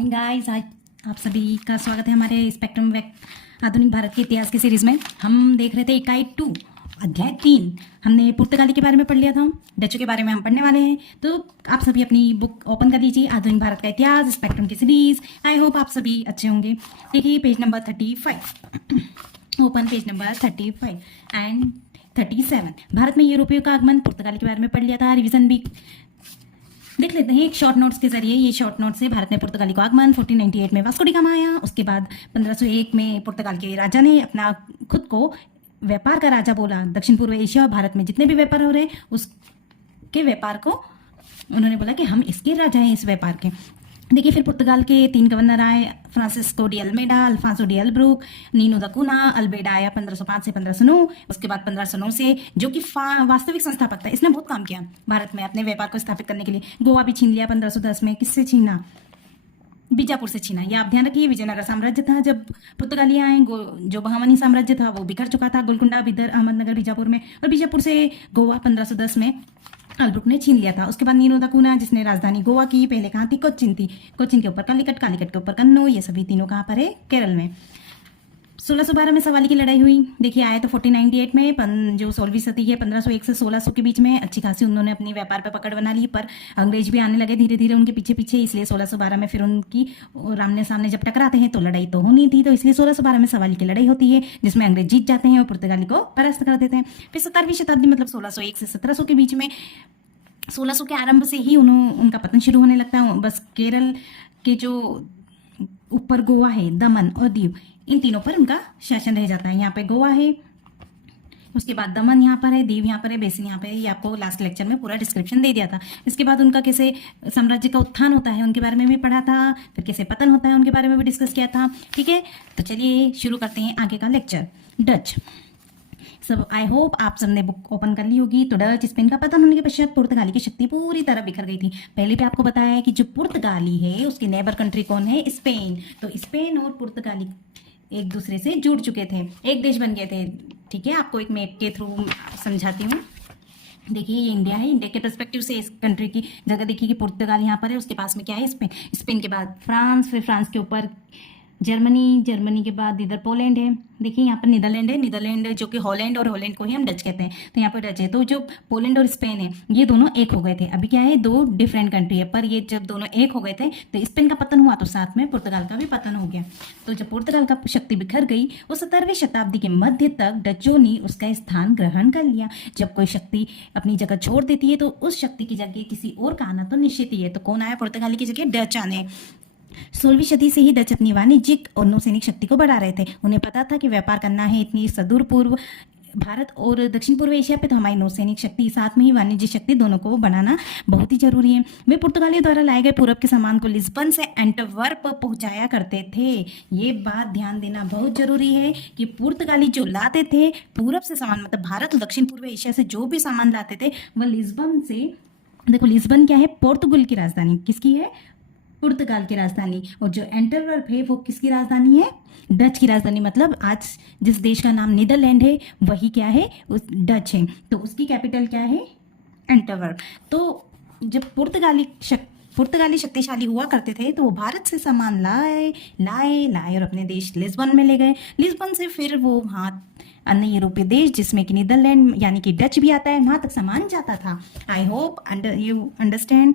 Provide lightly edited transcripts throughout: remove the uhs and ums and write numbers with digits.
Morning guys, आज आप सभी का स्वागत है हमारे स्पेक्ट्रम आधुनिक भारत के इतिहास की सीरीज में। हम देख रहे थे इकाई 2 अध्याय 3। हमने पुर्तगाली के बारे में पढ़ लिया था, डचों के बारे में हम पढ़ने वाले हैं। तो आप सभी अपनी बुक ओपन कर लीजिए, आधुनिक भारत का इतिहास स्पेक्ट्रम की सीरीज। आई होप आप सभी अच्छे होंगे। देखिए page number 35 open page number 35 and 37। Bharat में यूरोपियों का आगमन, पुर्तगाली के बारे में पढ़ लिया था। रिवीजन भी देख लेते हैं एक शॉर्ट नोट्स के जरिए। ये शॉर्ट नोट्स से भारत में पुर्तगाली को आगमन 1498 में वास्को डी गामा आया। उसके बाद 1501 में पुर्तगाल के राजा ने अपना खुद को व्यापार का राजा बोला। दक्षिण पूर्व एशिया और भारत में जितने भी व्यापार हो रहे हैं उसके व्यापार को उन्होंने बोला कि हम इसके राजा हैं, इस व्यापार के। देखिए फिर पुर्तगाल के 3 गवर्नर आए, Francisco de Almeida, Alfonso de Albuquerque, Nuno da Cunha. Almeida आया 1505 से 1509। उसके बाद 1509 से जो कि वास्तविक संस्थापक था, इसने बहुत काम किया भारत में अपने व्यापार को स्थापित करने के लिए। गोवा भी छीन लिया 1510 में। किससे छीना? बीजापुर से छीना। यह आप ध्यान रखिए। विजयनगर साम्राज्य था जब पुर्तगाली आए। जो बहामनी साम्राज्य था वो बिखर चुका था, गोलकुंडा, बिदर, अहमदनगर, बीजापुर में। और बीजापुर से गोवा 1510 में अल्ब्रुक ने छीन लिया था। उसके बाद नीनो दा कूना जिसने राजधानी गोवा की, पहले कहाँ थी? कोच्चिन थी। कोच्चिन के ऊपर कालीकट, कालीकट के ऊपर कन्नौज। ये सभी तीनों कहाँ पर है? केरल में। 1612 में सवाली की लड़ाई हुई। देखिए आए तो 1498 में। जो 16वीं सदी है 1501 से 1600 के बीच में अच्छी खासी उन्होंने अपनी व्यापार पर पकड़ बना ली, पर अंग्रेज भी आने लगे धीरे धीरे उनके पीछे पीछे। इसलिए 1612 में फिर उनकी आमने सामने जब टकराते हैं तो लड़ाई तो होनी थी, तो इसलिए 1612 में सवाली की लड़ाई होती है जिसमें अंग्रेज जीत जाते हैं और पुर्तगाली को परास्त कर देते हैं। फिर 17वीं शताब्दी मतलब 1601 से 1700 के बीच में, 1600 के आरंभ से ही उनका पतन शुरू होने लगता है। बस केरल के जो ऊपर गोवा है, दमन और दीव, इन तीनों पर उनका शासन रह जाता है। यहाँ पे गोवा है, उसके बाद दमन यहाँ पर है, दीव यहाँ पर है, बेसिन यहाँ पे है। ये आपको लास्ट लेक्चर में पूरा डिस्क्रिप्शन दे दिया था। इसके बाद उनका कैसे साम्राज्य का उत्थान होता है उनके बारे में भी पढ़ा था, फिर कैसे पतन होता है उनके बारे में भी डिस्कस किया था। ठीक है, तो चलिए शुरू करते हैं आगे का लेक्चर। डच। सब आई होप आप सबने बुक ओपन कर ली होगी। तो डच स्पेन का पतन होने के पश्चात पुर्तगाली की शक्ति पूरी तरह बिखर गई थी। पहले भी आपको बताया है कि जो पुर्तगाली है उसके नेबर कंट्री कौन है? स्पेन। तो स्पेन और पुर्तगाली एक दूसरे से जुड़ चुके थे, एक देश बन गए थे। ठीक है, आपको एक मैप के थ्रू समझाती हूँ। देखिए ये इंडिया है, इंडिया के पर्सपेक्टिव से इस कंट्री की जगह देखिए कि पुर्तगाल यहाँ पर है, उसके पास में क्या है? स्पेन। स्पेन के बाद फ्रांस, फिर फ्रांस के ऊपर जर्मनी, जर्मनी के बाद इधर पोलैंड है। देखिए यहाँ पर नीदरलैंड है, नीदरलैंड जो कि हॉलैंड, और हॉलैंड को ही हम डच कहते हैं। तो यहाँ पर डच है। तो जो पोलैंड और स्पेन है ये दोनों एक हो गए थे। अभी क्या है? 2 डिफरेंट कंट्री है, पर ये जब दोनों एक हो गए थे तो स्पेन का पतन हुआ तो साथ में पुर्तगाल का भी पतन हो गया। तो जब पुर्तगाल का शक्ति बिखर गई वो 17वीं शताब्दी के मध्य तक डचों ने उसका स्थान ग्रहण कर लिया। जब कोई शक्ति अपनी जगह छोड़ देती है तो उस शक्ति की जगह किसी और का आना तो निश्चित ही है। तो कौन आया पुर्तगाली की जगह? डच आने। 16वीं सदी से ही डच अपनी वाणिज्यिक और नौसैनिक शक्ति को बढ़ा रहे थे। उन्हें पता था कि व्यापार करना है इतनी सुदूर पूर्व भारत और दक्षिण पूर्व एशिया पे, तो हमारी नौसैनिक शक्ति साथ में ही वाणिज्य शक्ति दोनों को बनाना बहुत ही जरूरी है। वे पुर्तगालियों द्वारा लाए गए पूरब के सामान को लिस्बन से एंटवर्प पहुंचाया करते थे। ये बात ध्यान देना बहुत जरूरी है कि पुर्तगाली जो लाते थे पूरब से सामान, मतलब भारत और दक्षिण पूर्व एशिया से जो भी सामान लाते थे वह लिस्बन से। देखो लिस्बन क्या है? पोर्तुगल की राजधानी। किसकी है? पुर्तगाल की राजधानी। और जो एंटवर्प है वो किसकी राजधानी है? डच की राजधानी। मतलब आज जिस देश का नाम नीदरलैंड है वही क्या है? उस डच है। तो उसकी कैपिटल क्या है? एंटवर्प। तो जब पुर्तगाली शक्तिशाली हुआ करते थे तो वो भारत से सामान लाए और अपने देश लिस्बन में ले गए। लिस्बन से फिर वो वहाँ अन्य यूरोपीय देश जिसमें कि नीदरलैंड यानी कि डच भी आता है, वहाँ तक सामान जाता था। I hope you understand.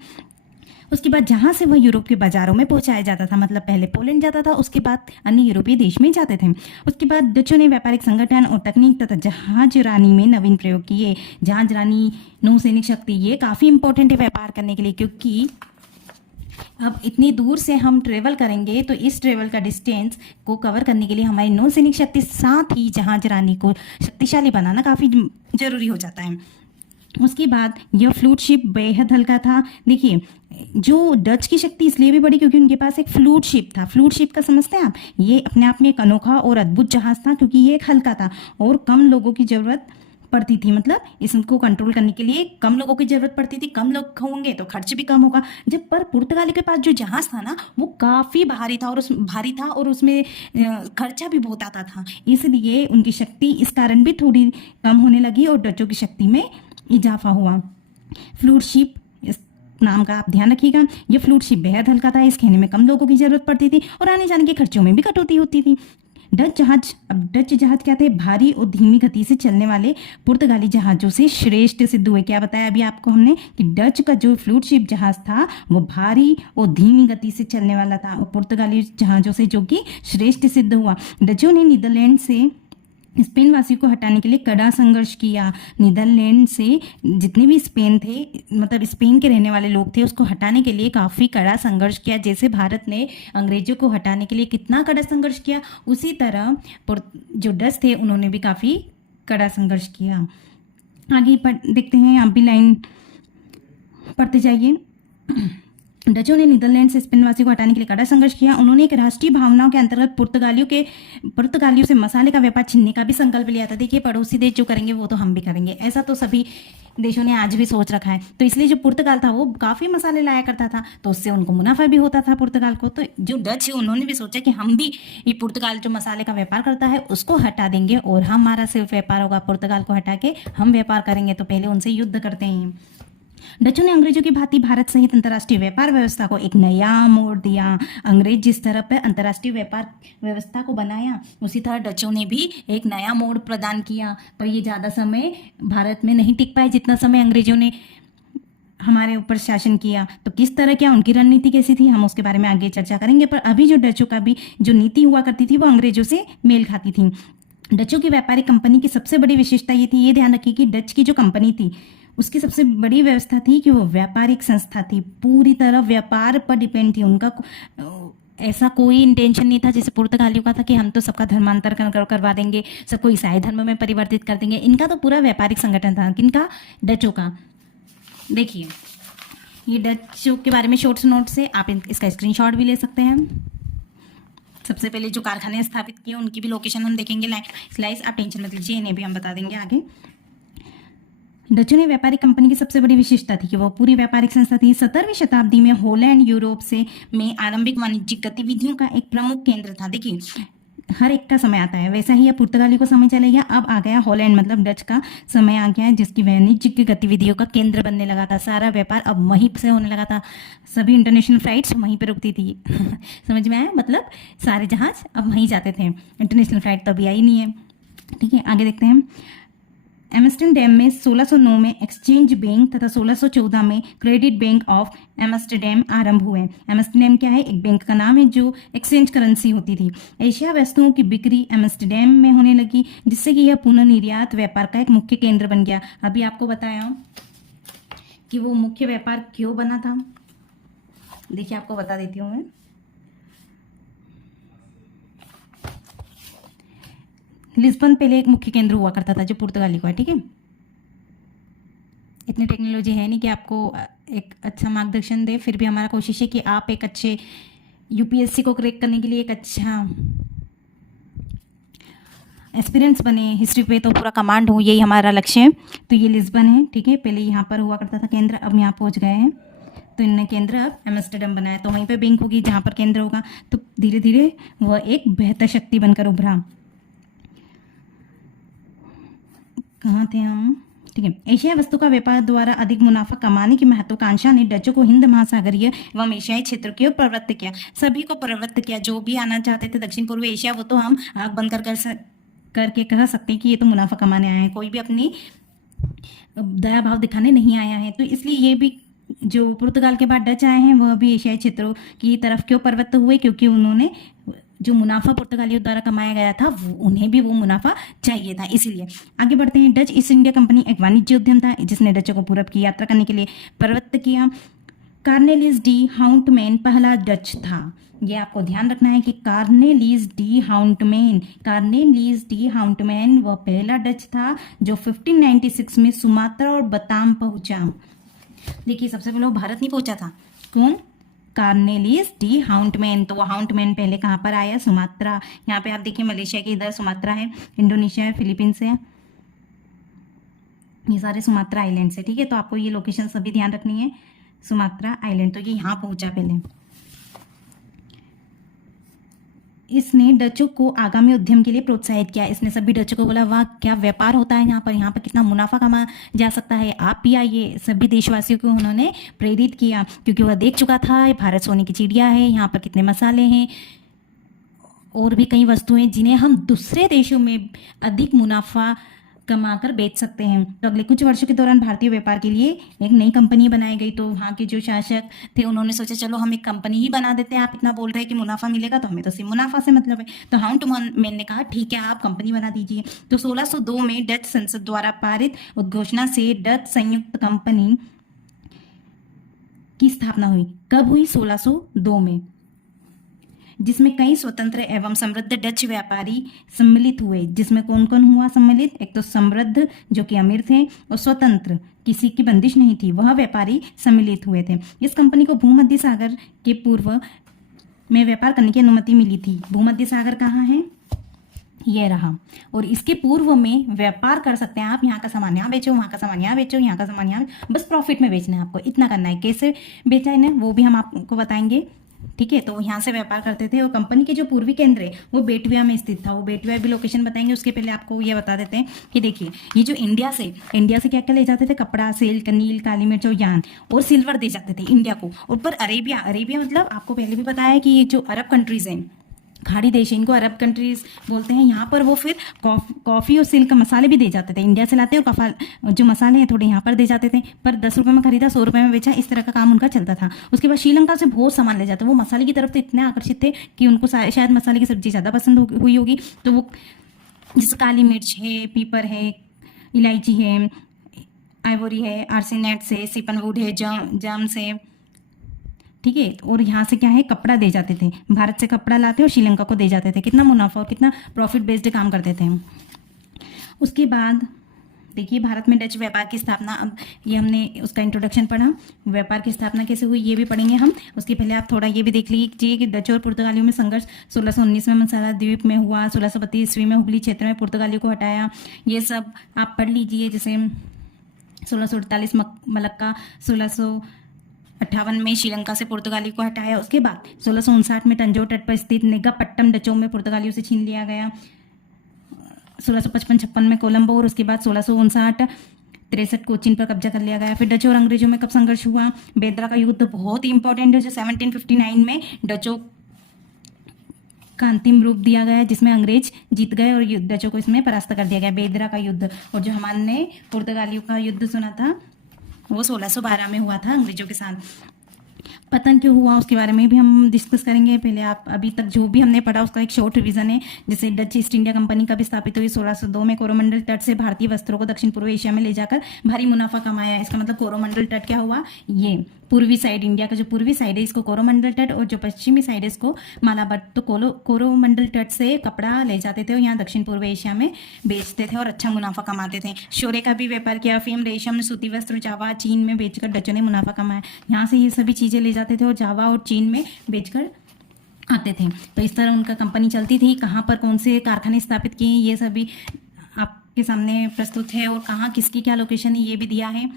उसके बाद जहाँ से वह यूरोप के बाजारों में पहुंचाया जाता था, मतलब पहले पोलैंड जाता था, उसके बाद अन्य यूरोपीय देश में जाते थे। उसके बाद डचों ने व्यापारिक संगठन और तकनीक तथा जहाजरानी में नवीन प्रयोग किए। जहाजरानी, नौसैनिक शक्ति, ये काफ़ी इंपॉर्टेंट है व्यापार करने के लिए, क्योंकि अब इतनी दूर से हम ट्रेवल करेंगे तो इस ट्रेवल का डिस्टेंस को कवर करने के लिए हमारी नौसैनिक शक्ति साथ ही जहाजरानी को शक्तिशाली बनाना काफ़ी जरूरी हो जाता है। उसके बाद यह फ्लूट शिप बेहद हल्का था। देखिए जो डच की शक्ति इसलिए भी बढ़ी क्योंकि उनके पास एक फ्लूट शिप था। फ्लूट शिप का समझते हैं आप? ये अपने आप में एक अनोखा और अद्भुत जहाज था क्योंकि ये एक हल्का था और कम लोगों की जरूरत पड़ती थी। मतलब इसको कंट्रोल करने के लिए कम लोगों की जरूरत पड़ती थी। कम लोग होंगे तो खर्च भी कम होगा। जब पर पुर्तगाली के पास जो जहाज था ना वो काफ़ी भारी था और उसमें खर्चा भी बहुत आता था। इसलिए उनकी शक्ति इस कारण भी थोड़ी कम होने लगी और डचों की शक्ति में इजाफा हुआ। फ्लूट शिप नाम का आप ध्यान रखिएगा। ये फ्लूट शिप बेहद हल्का था, इस खेने में कम लोगों की जरूरत पड़ती थी और आने जाने के खर्चों में भी कटौती होती थी। डच जहाज क्या थे? भारी और धीमी गति से चलने वाले पुर्तगाली जहाजों से श्रेष्ठ सिद्ध हुए। क्या बताया अभी आपको हमने कि डच का जो फ्लूट शिप जहाज था वो भारी और धीमी गति से चलने वाला था और पुर्तगाली जहाजों से जो कि श्रेष्ठ सिद्ध हुआ। डचों ने नीदरलैंड से स्पेन वासियों को हटाने के लिए कड़ा संघर्ष किया। नीदरलैंड से जितने भी स्पेन थे, मतलब स्पेन के रहने वाले लोग थे, उसको हटाने के लिए काफ़ी कड़ा संघर्ष किया। जैसे भारत ने अंग्रेजों को हटाने के लिए कितना कड़ा संघर्ष किया, उसी तरह जो डच थे उन्होंने भी काफ़ी कड़ा संघर्ष किया। आगे देखते हैं, आप भी लाइन पढ़ते जाइए। डचों ने नीदरलैंड से स्पेनवासियों को हटाने के लिए कड़ा संघर्ष किया। उन्होंने एक राष्ट्रीय भावनाओं के अंतर्गत पुर्तगालियों से मसाले का व्यापार छीनने का भी संकल्प लिया था। देखिए, पड़ोसी देश जो करेंगे वो तो हम भी करेंगे, ऐसा तो सभी देशों ने आज भी सोच रखा है। तो इसलिए जो पुर्तगाल था वो काफ़ी मसाले लाया करता था, तो उससे उनको मुनाफा भी होता था पुर्तगाल को। तो जो डच है उन्होंने भी सोचा कि हम भी ये पुर्तगाल जो मसाले का व्यापार करता है उसको हटा देंगे और हमारा सिर्फ व्यापार होगा, पुर्तगाल को हटा के हम व्यापार करेंगे। तो पहले उनसे युद्ध करते हैं। डचों ने अंग्रेजों की भांति भारत सहित अंतर्राष्ट्रीय व्यापार व्यवस्था को एक नया मोड़ दिया। अंग्रेज जिस तरह पर अंतर्राष्ट्रीय व्यापार व्यवस्था को बनाया, उसी तरह डचों ने भी एक नया मोड़ प्रदान किया। पर ये ज़्यादा समय भारत में नहीं टिक पाए जितना समय अंग्रेजों ने हमारे ऊपर शासन किया। तो किस तरह क्या उनकी रणनीति कैसी थी, हम उसके बारे में आगे चर्चा करेंगे। पर अभी जो डचों का भी जो नीति हुआ करती थी वो अंग्रेजों से मेल खाती थी। डचों की व्यापारिक कंपनी की सबसे बड़ी विशेषता ये थी, ये ध्यान रखिए कि डच की जो कंपनी थी उसकी सबसे बड़ी व्यवस्था थी कि वो व्यापारिक संस्था थी, पूरी तरह व्यापार पर डिपेंड थी। उनका ऐसा कोई इंटेंशन नहीं था जैसे पुर्तगालियों का था कि हम तो सबका धर्मांतर करवा देंगे, सबको ईसाई धर्म में परिवर्तित कर देंगे। इनका तो पूरा व्यापारिक संगठन था। किनका? डचों का। देखिए, ये डचों के बारे में शॉर्ट्स नोट से आप इसका स्क्रीनशॉट भी ले सकते हैं। सबसे पहले जो कारखाने स्थापित किए उनकी भी लोकेशन हम देखेंगे। स्लाइस आप टेंशन मत लीजिए, इन्हें भी हम बता देंगे आगे। डचों ने व्यापारिक कंपनी की सबसे बड़ी विशेषता थी कि वो पूरी व्यापारिक संस्था थी। 17वीं शताब्दी में हॉलैंड यूरोप में आरंभिक वाणिज्यिक गतिविधियों का एक प्रमुख केंद्र था। देखिए, हर एक का समय आता है, वैसा ही अब पुर्तगाली को समय चले गया। अब आ गया हॉलैंड, मतलब डच का समय आ गया है, जिसकी वाणिज्यिक गतिविधियों का केंद्र बनने लगा था। सारा व्यापार अब वहीं से होने लगा था। सभी इंटरनेशनल फ्लाइट्स वहीं पर रुकती थी। समझ में आया? मतलब सारे जहाज अब वहीं जाते थे, इंटरनेशनल फ्लाइट तो अभी आई नहीं है। ठीक है, आगे देखते हैं। एम्स्टरडैम में 1609 में एक्सचेंज बैंक तथा 1614 में क्रेडिट बैंक ऑफ एम्स्टरडैम आरंभ हुए। एम्स्टरडैम क्या है? एक बैंक का नाम है जो एक्सचेंज करेंसी होती थी। एशिया वस्तुओं की बिक्री एम्स्टरडैम में होने लगी, जिससे कि यह पुनः निर्यात व्यापार का एक मुख्य केंद्र बन गया। अभी आपको बताया कि वो मुख्य व्यापार क्यों बना था। देखिए, आपको बता देती हूँ मैं। लिस्बन पहले एक मुख्य केंद्र हुआ करता था जो पुर्तगाली को है। ठीक है, इतनी टेक्नोलॉजी है नहीं कि आपको एक अच्छा मार्गदर्शन दे, फिर भी हमारा कोशिश है कि आप एक अच्छे यूपीएससी को क्रैक करने के लिए एक अच्छा एक्सपीरियंस बने, हिस्ट्री पे तो पूरा कमांड हो, यही हमारा लक्ष्य है। तो ये लिस्बन है। ठीक है, पहले यहाँ पर हुआ करता था केंद्र, अब यहाँ पहुँच गए हैं। तो इनने केंद्र अब एम्स्टरडैम बनाया, तो वहीं पे बैंक होगी जहाँ पर केंद्र होगा। तो धीरे धीरे वह एक बेहतर शक्ति बनकर उभरा। कहाँ थे हम? ठीक है, एशियाई वस्तु का व्यापार द्वारा अधिक मुनाफा कमाने की महत्वाकांक्षा ने डचों को हिंद महासागरीय एवं एशियाई क्षेत्र की ओर प्रवृत्त किया। सभी को प्रवृत्त किया, जो भी आना चाहते थे दक्षिण पूर्व एशिया, वो तो हम आग बंद करके कह सकते हैं कि ये तो मुनाफा कमाने आए हैं, कोई भी अपनी दया भाव दिखाने नहीं आया है। तो इसलिए ये भी जो पुर्तगाल के बाद डच आए हैं वह भी एशियाई क्षेत्रों की तरफ क्यों प्रवृत्त हुए? क्योंकि उन्होंने जो मुनाफा पुर्तगालियों द्वारा कमाया गया था उन्हें भी वो मुनाफा चाहिए था। इसीलिए आगे बढ़ते हैं। डच ईस्ट इंडिया कंपनी एक वाणिज्य उद्यम था जिसने डचों को पूरब की यात्रा करने के लिए प्रवृत्त किया। कार्नेलिस डी हाउंटमैन पहला डच था। ये आपको ध्यान रखना है कि कार्नेलिस डी हाउंटमैन वह पहला डच था जो 1596 में सुमात्रा और बताम पहुंचा। देखिए, सबसे पहले वो भारत नहीं पहुंचा था। कौन? कार्नेलिस डी हाउंटमैन। तो वो हाउंटमैन पहले कहाँ पर आया? सुमात्रा। यहाँ पे आप देखिए, मलेशिया के इधर सुमात्रा है, इंडोनेशिया है, फिलीपींस है, ये सारे सुमात्रा आइलैंड से। ठीक है, तो आपको ये लोकेशन सभी ध्यान रखनी है। सुमात्रा आइलैंड, तो ये यहाँ पहुंचा पहले। इसने डचों को आगामी उद्यम के लिए प्रोत्साहित किया। इसने सभी डचों को बोला वाह क्या व्यापार होता है यहाँ पर कितना मुनाफा कमा जा सकता है, आप भी आइए। सभी देशवासियों को उन्होंने प्रेरित किया क्योंकि वह देख चुका था भारत सोने की चिड़िया है, यहाँ पर कितने मसाले हैं और भी कई वस्तुएं जिन्हें हम दूसरे देशों में अधिक मुनाफा कमाकर बेच सकते हैं। तो अगले कुछ वर्षों के दौरान भारतीय व्यापार के लिए एक नई कंपनी बनाई गई। तो वहाँ के जो शासक थे उन्होंने सोचा चलो हम एक कंपनी ही बना देते हैं, आप इतना बोल रहे हैं कि मुनाफा मिलेगा तो हमें तो सिर्फ मुनाफा से मतलब है। तो हाउंट मैन ने कहा ठीक है आप कंपनी बना दीजिए। तो 1602 में डच संसद द्वारा पारित उद्घोषणा से डच संयुक्त कंपनी की स्थापना हुई। कब हुई? 1602 में, जिसमें कई स्वतंत्र एवं समृद्ध डच व्यापारी सम्मिलित हुए। जिसमें कौन कौन हुआ सम्मिलित? एक तो समृद्ध जो कि अमीर थे और स्वतंत्र किसी की बंदिश नहीं थी वह व्यापारी सम्मिलित हुए थे। इस कंपनी को भूमध्य सागर के पूर्व में व्यापार करने की अनुमति मिली थी। भूमध्य सागर कहाँ है? ये रहा। और इसके पूर्व में व्यापार कर सकते हैं आप, यहाँ का सामान यहाँ बेचो, वहाँ का सामान यहाँ बेचो, यहाँ का सामान यहाँ, बस प्रॉफिट में बेचना है आपको, इतना करना है। कैसे बेचा इन्हें वो भी हम आपको बताएंगे, ठीक है। तो यहाँ से व्यापार करते थे और कंपनी के जो पूर्वी केंद्र है वो बेटविया में स्थित था। वो बेटविया भी लोकेशन बताएंगे, उसके पहले आपको ये बता देते हैं कि देखिए ये जो इंडिया से क्या क्या ले जाते थे? कपड़ा, सिल्क, नील, काली मिर्च और यान और सिल्वर दे जाते थे इंडिया को। और पर अरेबिया मतलब आपको पहले भी बताया है कि ये जो अरब कंट्रीज हैं, खाड़ी देश, इनको अरब कंट्रीज बोलते हैं। यहाँ पर वो फिर कॉफ़ी और सिल्क मसाले भी दे जाते थे, इंडिया से लाते हैं और जो मसाले हैं थोड़े यहाँ पर दे जाते थे। पर 10 रुपये में खरीदा, 100 रुपये में बेचा, इस तरह का काम उनका चलता था। उसके बाद श्रीलंका से बहुत सामान ले जाते, वो मसाले की तरफ तो इतने आकर्षित थे कि उनको शायद मसाले की सब्जी ज़्यादा पसंद हुई होगी। तो वो जैसे काली मिर्च है, पीपर है, इलायची है, आइवोरी है, आर्सेनेट्स है, सिपनवुड है, जाम्स है, ठीक है। और यहाँ से क्या है? कपड़ा दे जाते थे, भारत से कपड़ा लाते और श्रीलंका को दे जाते थे। कितना मुनाफा और कितना प्रॉफिट बेस्ड काम करते थे। उसके बाद देखिए भारत में डच व्यापार की स्थापना, अब ये हमने उसका इंट्रोडक्शन पढ़ा, व्यापार की स्थापना कैसे हुई ये भी पढ़ेंगे हम। उसके पहले आप थोड़ा ये भी देख लीजिए कि डच और पुर्तगालियों में संघर्ष 1619 में मसाला द्वीप में हुआ, 1632 ईस्वी में हुगली क्षेत्र में पुर्तगालियों को हटाया, ये सब आप पढ़ लीजिए। जैसे 1648 मलक्का, 1658 में श्रीलंका से पुर्तगाली को हटाया। उसके बाद 1659 में तंजौर तट पर स्थित नेगापट्टम डचों में पुर्तगालियों से छीन लिया गया। 1655-56 में कोलंबो और उसके बाद 1659-63 कोचीन पर कब्जा कर लिया गया। फिर डचों और अंग्रेजों में कब संघर्ष हुआ? बेदरा का युद्ध बहुत ही इंपॉर्टेंट है, जो 1759 में डचों का अंतिम रूप दिया गया, जिसमें अंग्रेज जीत गए और डचों को इसमें परास्त कर दिया गया, बेदरा का युद्ध। और जो हमारे पुर्तगालियों का युद्ध सुना था वो 1612 में हुआ था अंग्रेजों के साथ। पतन क्यों हुआ उसके बारे में भी हम डिस्कस करेंगे। पहले आप अभी तक जो भी हमने पढ़ा उसका एक शॉर्ट रिवीजन है। जैसे डच ईस्ट इंडिया कंपनी कब स्थापित हुई? 1602 में। कोरोमंडल तट से भारतीय वस्त्रों को दक्षिण पूर्व एशिया में ले जाकर भारी मुनाफा कमाया। इसका मतलब कोरोमंडल तट क्या हुआ? ये पूर्वी साइड, इंडिया का जो पूर्वी साइड है इसको कोरोमंडल तट और जो पश्चिमी साइड है इसको मालाबार। तो कोरोमंडल तट से कपड़ा ले जाते थे और यहाँ दक्षिण पूर्व एशिया में बेचते थे और अच्छा मुनाफा कमाते थे। शोरे का भी व्यापार किया, अफीम, रेशम, सूती वस्त्र, जावा, चीन में बेचकर डचों ने मुनाफा कमाया। यहाँ से ये सभी चीज़ें ले जाते थे और जावा और चीन में बेचकर आते थे। तो इस तरह उनका कंपनी चलती थी। कहाँ पर कौन से कारखाने स्थापित किए ये सभी आपके सामने प्रस्तुत है और कहाँ किसकी क्या लोकेशन है ये भी दिया है,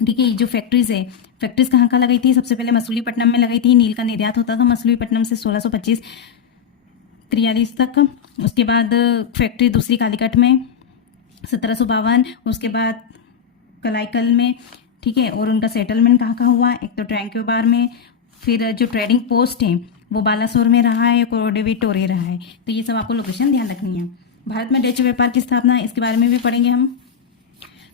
ठीक है। जो फैक्ट्रीज है, फैक्ट्रीज कहाँ कहाँ लगाई थी? सबसे पहले मसूलीपट्टनम में लगाई थी। नील का निर्यात होता था मसूलीपट्टनम से 1625-43 तक। उसके बाद फैक्ट्री दूसरी कालीकट में 1752, उसके बाद कलाईकल में, ठीक है। और उनका सेटलमेंट कहाँ कहाँ हुआ? एक तो ट्रैंक्योबार में, फिर जो ट्रेडिंग पोस्ट है वो बालासोर में रहा है, कोरोडेविटोरे रहा है। तो ये सब आपको लोकेशन ध्यान रखनी है। भारत में डच व्यापार की स्थापना, इसके बारे में भी पढ़ेंगे हम,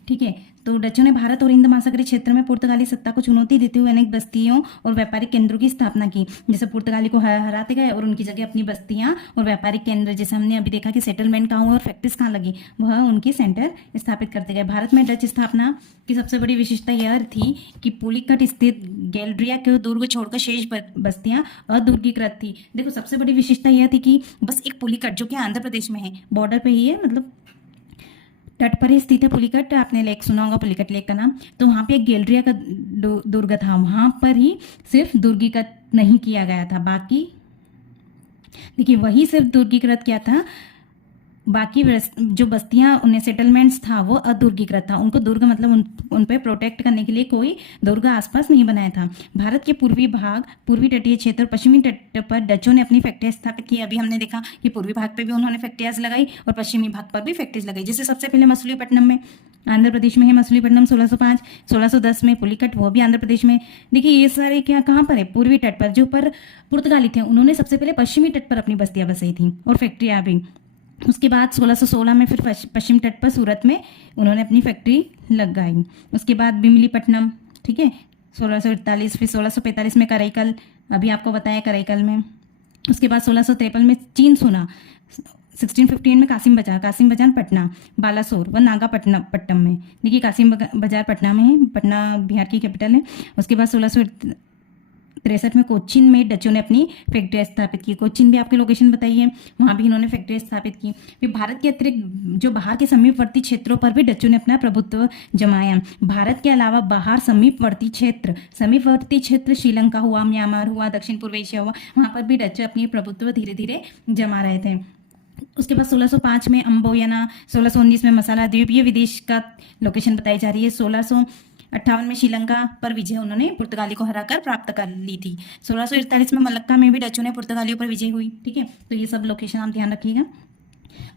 ठीक है। तो डचों ने भारत और हिंद महासागरीय क्षेत्र में पुर्तगाली सत्ता को चुनौती देते हुए अनेक बस्तियों और व्यापारिक केंद्रों की स्थापना की। जैसे पुर्तगाली को हराते गए और उनकी जगह अपनी बस्तियां और व्यापारिक केंद्र, जैसे हमने अभी देखा कि सेटलमेंट कहाँ हुआ और फैक्ट्रीज कहाँ लगी, वह उनकी सेंटर स्थापित करते गए। भारत में डच स्थापना की सबसे बड़ी विशेषता यह थी कि पुलिकट स्थित गैलरिया के दुर्ग छोड़कर शेष बस्तियां अदुर्गीकृत थी। देखो सबसे बड़ी विशेषता यह थी कि बस एक पुलिकट जो कि आंध्र प्रदेश में है, बॉर्डर पे ही है, मतलब तट पर ही स्थित है पुलिकट। आपने लेक सुना होगा, पुलिकट लेक का नाम। तो वहाँ पे एक गैलरिया का दुर्ग था, वहाँ पर ही सिर्फ दुर्गीकृत नहीं किया गया था, बाकी देखिए वही सिर्फ दुर्गीकृत किया था बाकी जो बस्तियां उन्हें सेटलमेंट्स था वो अदुर्गीकृत था। उनको दुर्ग मतलब उन पे प्रोटेक्ट करने के लिए कोई दुर्ग आसपास नहीं बनाया था। भारत के पूर्वी भाग, पूर्वी तटीय क्षेत्र और पश्चिमी तट पर डचों ने अपनी फैक्ट्रियां स्थापित की। अभी हमने देखा कि पूर्वी भाग पे भी उन्होंने फैक्ट्रियाज लगाई और पश्चिमी भाग पर भी फैक्ट्रीज लगाई। जैसे सबसे पहले मछलीपट्टनम में, आंध्र प्रदेश में है मछलीपट्टनम, 1605। 1610 में पुलिकट, वो भी आंध्र प्रदेश में। देखिए ये सारे क्या कहाँ पर है, पूर्वी तट पर। जो पर पुर्तगाली थे उन्होंने सबसे पहले पश्चिमी तट पर अपनी बस्तियां बसाई थी और फैक्ट्रियां भी। उसके बाद 1616 में फिर पश्चिम तट पर सूरत में उन्होंने अपनी फैक्ट्री लगाई। उसके बाद बिमलीपट्टनम, ठीक है, 1648। फिर 1645 में कराईकल, अभी आपको बताया कराईकल में। उसके बाद 1653 में चीन सोना, 1658 में कासिम बाजार पटना, बालासोर व नागापट्टनम में। देखिए कासिम बाजार पटना में है, पटना बिहार की कैपिटल है। उसके बाद 1663 में कोच्चिन में डचों ने अपनी फैक्ट्री स्थापित की। कोच्चिन भी आपके लोकेशन बताइए, वहाँ भी इन्होंने फैक्ट्री स्थापित की। फिर भारत के अतिरिक्त जो बाहर के समीपवर्ती क्षेत्रों पर भी डचों ने अपना प्रभुत्व जमाया। भारत के अलावा बाहर समीपवर्ती क्षेत्र श्रीलंका हुआ, म्यांमार हुआ, दक्षिण पूर्व एशिया हुआ, वहाँ पर भी डच अपनी प्रभुत्व धीरे धीरे जमा रहे थे। उसके बाद 1605 में अम्बोयना, 1619 में मसाला द्वीप, ये विदेश का लोकेशन बताई जा रही है। 1658 में श्रीलंका पर विजय उन्होंने पुर्तगाली को हराकर प्राप्त कर ली थी। 1648 में मलक्का में भी डचों ने पुर्तगालियों पर विजय हुई। ठीक है, तो ये सब लोकेशन आप ध्यान रखिएगा।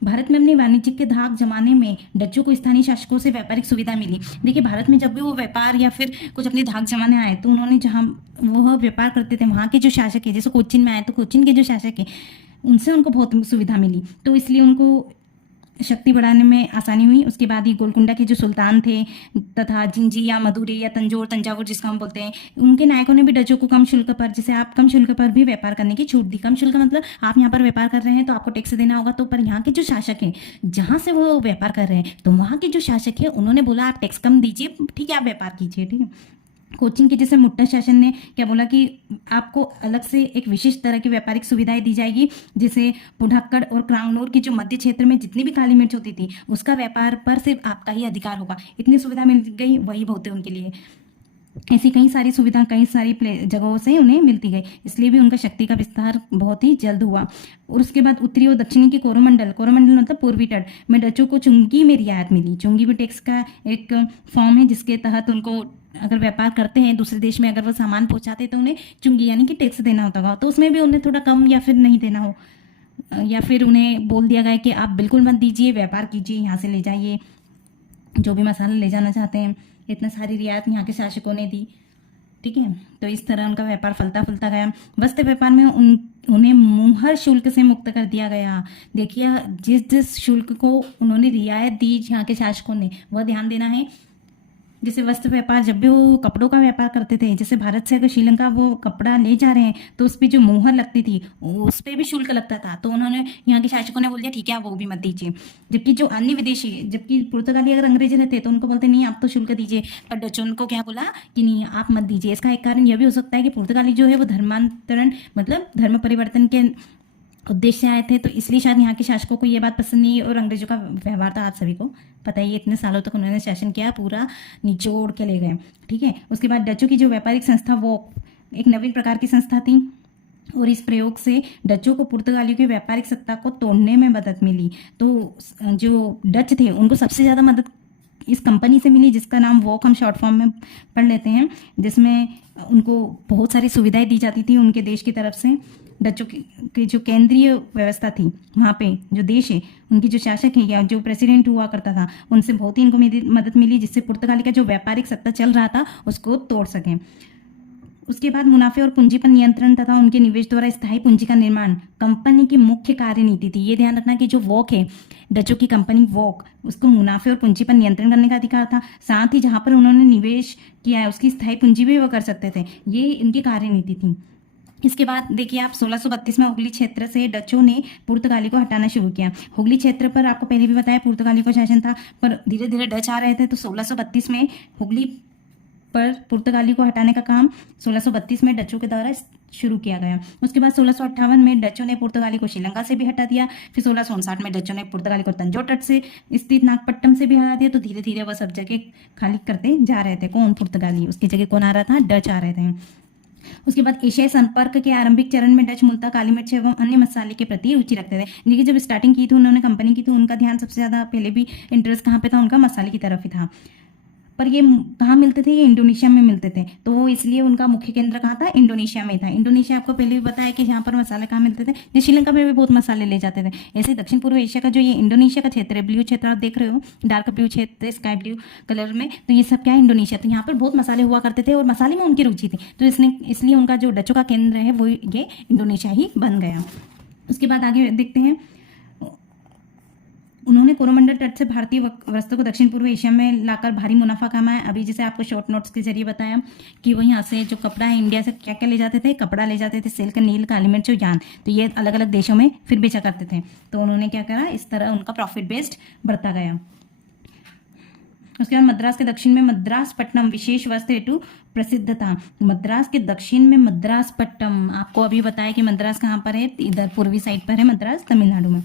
भारत में अपने वाणिज्यिक के धाक जमाने में डचों को स्थानीय शासकों से व्यापारिक सुविधा मिली। देखिए भारत में जब भी वो व्यापार या फिर कुछ अपने धाक जमाने आए तो उन्होंने जहाँ वह व्यापार करते थे वहाँ के जो शासक है, जैसे कोच्चिन में आए तो कोच्चिन के जो शासक है उनसे उनको बहुत सुविधा मिली, तो इसलिए उनको शक्ति बढ़ाने में आसानी हुई। उसके बाद ही गोलकुंडा के जो सुल्तान थे तथा जिंजी या मदुरै या तंजावुर जिसका हम बोलते हैं, उनके नायकों ने भी डचों को कम शुल्क पर, जैसे आप कम शुल्क पर भी व्यापार करने की छूट दी। कम शुल्क मतलब आप यहाँ पर व्यापार कर रहे हैं तो आपको टैक्स देना होगा, तो पर यहाँ के जो शासक हैं जहाँ से वो व्यापार कर रहे हैं तो वहाँ के जो शासक है उन्होंने बोला आप टैक्स कम दीजिए, ठीक है, आप व्यापार कीजिए। ठीक है, कोचिन के जैसे मुट्टा शासन ने क्या बोला कि आपको अलग से एक विशेष तरह की व्यापारिक सुविधाएं दी जाएगी, जैसे पुढ़क्कड़ और क्राउनूर की जो मध्य क्षेत्र में जितनी भी काली मिर्च होती थी उसका व्यापार पर सिर्फ आपका ही अधिकार होगा। इतनी सुविधा मिल गई, वही बहुत है उनके लिए। ऐसी कई सारी सुविधा कई सारी जगहों से उन्हें मिलती गई, इसलिए भी उनका शक्ति का विस्तार बहुत ही जल्द हुआ। और उसके बाद उत्तरी और दक्षिणी की कोरोमंडल मतलब पूर्वी तट में डचों को चुंगी में रियायत मिली। चुंगी भी टैक्स का एक फॉर्म है जिसके तहत उनको अगर व्यापार करते हैं दूसरे देश में, अगर वो सामान पहुंचाते हैं तो उन्हें चुंगी यानी कि टैक्स देना होता होगा, तो उसमें भी उन्हें थोड़ा कम या फिर नहीं देना हो, या फिर उन्हें बोल दिया गया कि आप बिल्कुल मत दीजिए, व्यापार कीजिए, यहाँ से ले जाइए जो भी मसाला ले जाना चाहते हैं। इतना सारी रियायत यहाँ के शासकों ने दी। ठीक है, तो इस तरह उनका व्यापार फलता फूलता गया। वस्त्र व्यापार में उन्हें मुहर शुल्क से मुक्त कर दिया गया। देखिए जिस शुल्क को उन्होंने रियायत दी यहाँ के शासकों ने, वह ध्यान देना है। जैसे वस्त्र व्यापार, जब भी वो कपड़ों का व्यापार करते थे, जैसे भारत से अगर श्रीलंका वो कपड़ा ले जा रहे हैं तो उस पर जो मुहर लगती थी उस पर भी शुल्क लगता था, तो उन्होंने यहाँ के शासकों ने बोल दिया ठीक है आप वो भी मत दीजिए। जबकि जो अन्य विदेशी, जबकि पुर्तगाली अगर अंग्रेजी रहते तो उनको बोलते नहीं आप तो शुल्क दीजिए, पर डचों को क्या बोला कि नहीं आप मत दीजिए। इसका एक कारण यह भी हो सकता है कि पुर्तगाली जो है वो धर्मांतरण मतलब धर्म परिवर्तन के उद्देश्य से आए थे, तो इसलिए शायद यहाँ के शासकों को ये बात पसंद नहीं। और अंग्रेजों का व्यवहार तो आप सभी को पता ही है, इतने सालों तक उन्होंने शासन किया, पूरा निचोड़ के ले गए। ठीक है, उसके बाद डचों की जो व्यापारिक संस्था वो एक नवीन प्रकार की संस्था थी और इस प्रयोग से डचों को पुर्तगालियों की व्यापारिक सत्ता को तोड़ने में मदद मिली। तो जो डच थे उनको सबसे ज़्यादा मदद इस कंपनी से मिली जिसका नाम वॉक हम शॉर्ट फॉर्म में पढ़ लेते हैं, जिसमें उनको बहुत सारी सुविधाएं दी जाती थी उनके देश की तरफ से। डचों की जो केंद्रीय व्यवस्था थी वहाँ पे जो देश है उनकी जो शासक है या जो प्रेसिडेंट हुआ करता था उनसे बहुत ही इनको मदद मिली, जिससे पुर्तगाली का जो व्यापारिक सत्ता चल रहा था उसको तोड़ सकें। उसके बाद मुनाफे और पूंजी पर नियंत्रण तथा उनके निवेश द्वारा स्थायी पूंजी का निर्माण कंपनी की मुख्य कार्यनीति थी। ये ध्यान रखना कि जो वॉक है डचों की कंपनी वॉक, उसको मुनाफे और पूंजी पर नियंत्रण करने का अधिकार था, साथ ही जहां पर उन्होंने निवेश किया है उसकी स्थायी पूंजी भी वो कर सकते थे। ये इनकी कार्यनीति थी। इसके बाद देखिए आप 1632 में हुगली क्षेत्र से डचों ने पुर्तगाली को हटाना शुरू किया। हुगली क्षेत्र पर आपको पहले भी बताया पुर्तगाली को शासन था, पर धीरे धीरे डच आ रहे थे, तो 1632 में हुगली पर पुर्तगाली को हटाने का काम 1632 में डचों के द्वारा शुरू किया गया। उसके बाद 1658 में डचों ने पुर्तगाली को श्रीलंका से भी हटा दिया। फिर 1659 में डचों ने पुर्तगाली को तंजौर तट से स्थित नागपट्टनम से भी हटा दिया। तो धीरे धीरे वह सब जगह खाली करते जा रहे थे। कौन? पुर्तगाली। उसकी जगह कौन आ रहा था? डच आ रहे थे। उसके बाद एशियाई संपर्क के आरंभिक चरण में डच मूलतः काली मिर्च एवं अन्य मसाले के प्रति रुचि रखते थे। देखिए जब स्टार्टिंग की थी उन्होंने कंपनी की, तो उनका ध्यान सबसे ज़्यादा पहले भी इंटरेस्ट कहाँ पे था, उनका मसाले की तरफ ही था। पर ये कहाँ मिलते थे, ये इंडोनेशिया में मिलते थे, तो इसलिए उनका मुख्य केंद्र कहाँ था, इंडोनेशिया में था। इंडोनेशिया आपको पहले भी बताया कि यहाँ पर मसाले कहाँ मिलते थे, जो श्रीलंका में भी बहुत मसाले ले जाते थे। ऐसे दक्षिण पूर्व एशिया का जो ये इंडोनेशिया का क्षेत्र है, ब्लू क्षेत्र आप देख रहे हो, डार्क ब्लू क्षेत्र स्काई ब्लू कलर में, तो ये सब क्या है, इंडोनेशिया। तो यहाँ पर बहुत मसाले हुआ करते थे और मसाले में उनकी रुचि थी, तो इसलिए उनका जो डचों का केंद्र है वो ये इंडोनेशिया ही बन गया। उसके बाद आगे देखते हैं, उन्होंने कोरोमंडल तट से भारतीय वस्त्रों को दक्षिण पूर्व एशिया में लाकर भारी मुनाफा कमाया। अभी जैसे आपको शॉर्ट नोट्स के जरिए बताया कि वो यहाँ से जो कपड़ा है, इंडिया से क्या क्या ले जाते थे, कपड़ा ले जाते थे, सिल्क, नील, काली मिर्च और यान, तो ये अलग अलग देशों में फिर बेचा करते थे। तो उन्होंने क्या करा, इस तरह उनका प्रॉफिट बेस्ड बढ़ता गया। उसके बाद मद्रास के दक्षिण में मद्रासपट्टनम विशेष वस्त्र हेतु प्रसिद्ध था। मद्रास के दक्षिण में मद्रासपट्टनम, आपको अभी बताया कि मद्रास कहाँ पर है, इधर पूर्वी साइड पर है मद्रास, तमिलनाडु में।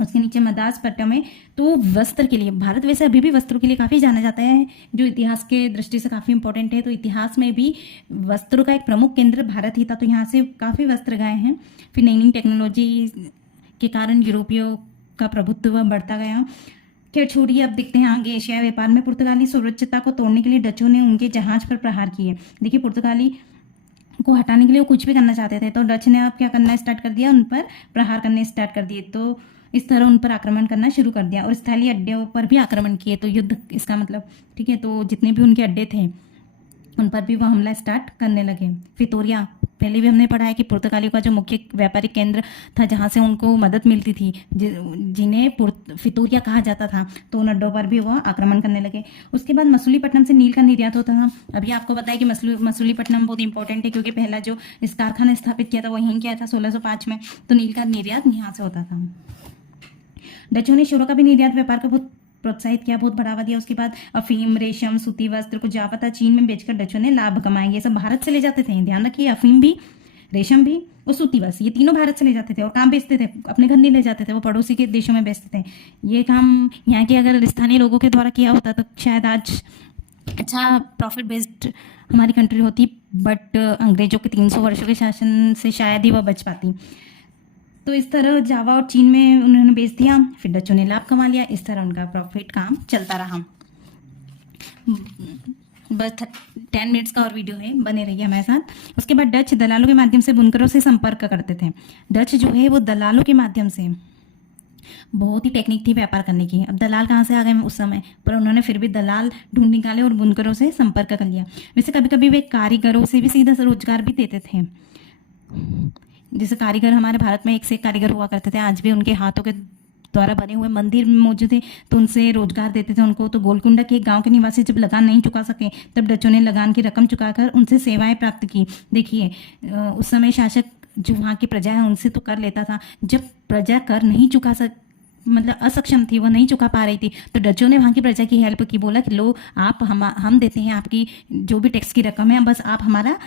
उसके नीचे मद्रासपट्टनम में, तो वस्त्र के लिए, भारत वैसे अभी भी वस्त्रों के लिए काफ़ी जाना जाता है, जो इतिहास के दृष्टि से काफ़ी इंपॉर्टेंट है। तो इतिहास में भी वस्त्रों का एक प्रमुख केंद्र भारत ही था, तो यहाँ से काफ़ी वस्त्र गए हैं। फिर नई नई टेक्नोलॉजी के कारण यूरोपियों का प्रभुत्व बढ़ता गया। खैर छोड़िए, अब देखते हैं आगे एशियाई व्यापार में पुर्तगाली स्वच्छता को तोड़ने के लिए डचों ने उनके जहाज पर प्रहार किए। देखिए पुर्तगाली को हटाने के लिए वो कुछ भी करना चाहते थे, तो डच ने अब क्या करना स्टार्ट कर दिया, उन पर प्रहार करने स्टार्ट कर दिए। तो इस तरह उन पर आक्रमण करना शुरू कर दिया और स्थलीय अड्डों पर भी आक्रमण किए। तो युद्ध इसका मतलब, ठीक है, तो जितने भी उनके अड्डे थे उन पर भी वो हमला स्टार्ट करने लगे। फितोरिया, पहले भी हमने पढ़ा है कि पुर्तगालियों का जो मुख्य व्यापारिक केंद्र था जहाँ से उनको मदद मिलती थी, जिन्हें फितोरिया कहा जाता था, तो उन अड्डों पर भी वह आक्रमण करने लगे। उसके बाद मसूलीपट्टनम से नील का निर्यात होता था। अभी आपको बताया कि मसूलीपट्टनम बहुत इंपॉर्टेंट है, क्योंकि पहला जो इस कारखाना स्थापित किया था वो यहीं किया था 1605 में, तो नील का निर्यात यहाँ से होता था। डचों ने शोरों का भी निर्यात व्यापार को बहुत प्रोत्साहित किया, बहुत बढ़ावा दिया। उसके बाद अफीम, रेशम, सूती वस्त्र को जापाता चीन में बेचकर डचों ने लाभ कमाएंगे। ये सब भारत से ले जाते थे, ध्यान रखिए, अफीम भी, रेशम भी और सूती वस्त्र, ये तीनों भारत से ले जाते थे। और काम बेचते थे, अपने घर नहीं ले जाते थे, वो पड़ोसी के देशों में बेचते थे। ये काम यहाँ के अगर स्थानीय लोगों के द्वारा किया होता तो शायद आज अच्छा प्रॉफिट बेस्ड हमारी कंट्री होती, बट अंग्रेजों के 300 वर्षों के शासन से शायद ही वह बच पाती। तो इस तरह जावा और चीन में उन्होंने बेच दिया, फिर डचों ने लाभ कमा लिया। इस तरह उनका प्रॉफिट काम चलता रहा। बस 10 मिनट्स का और वीडियो है, बने रहिए हमारे साथ। उसके बाद डच दलालों के माध्यम से बुनकरों से संपर्क करते थे। डच जो है वो दलालों के माध्यम से, बहुत ही टेक्निक थी व्यापार करने की। अब दलाल कहाँ से आ गए उस समय, पर उन्होंने फिर भी दलाल ढूंढ निकाले और बुनकरों से संपर्क कर लिया। वैसे कभी कभी वे कारीगरों से भी सीधा रोजगार भी देते थे। जैसे कारीगर हमारे भारत में एक से एक कारीगर हुआ करते थे, आज भी उनके हाथों के द्वारा बने हुए मंदिर मौजूद थे, तो उनसे रोजगार देते थे उनको। तो गोलकुंडा के एक गांव के निवासी जब लगान नहीं चुका सके, तब डचों ने लगान की रकम चुकाकर उनसे सेवाएं प्राप्त की। देखिए उस समय शासक जो वहाँ की प्रजा है उनसे तो कर लेता था, जब प्रजा कर नहीं चुका मतलब असक्षम थी, वह नहीं चुका पा रही थी, तो डचों ने वहाँ की प्रजा की हेल्प की। बोला कि लो आप हम देते हैं आपकी जो भी टैक्स की रकम है, बस आप हमारा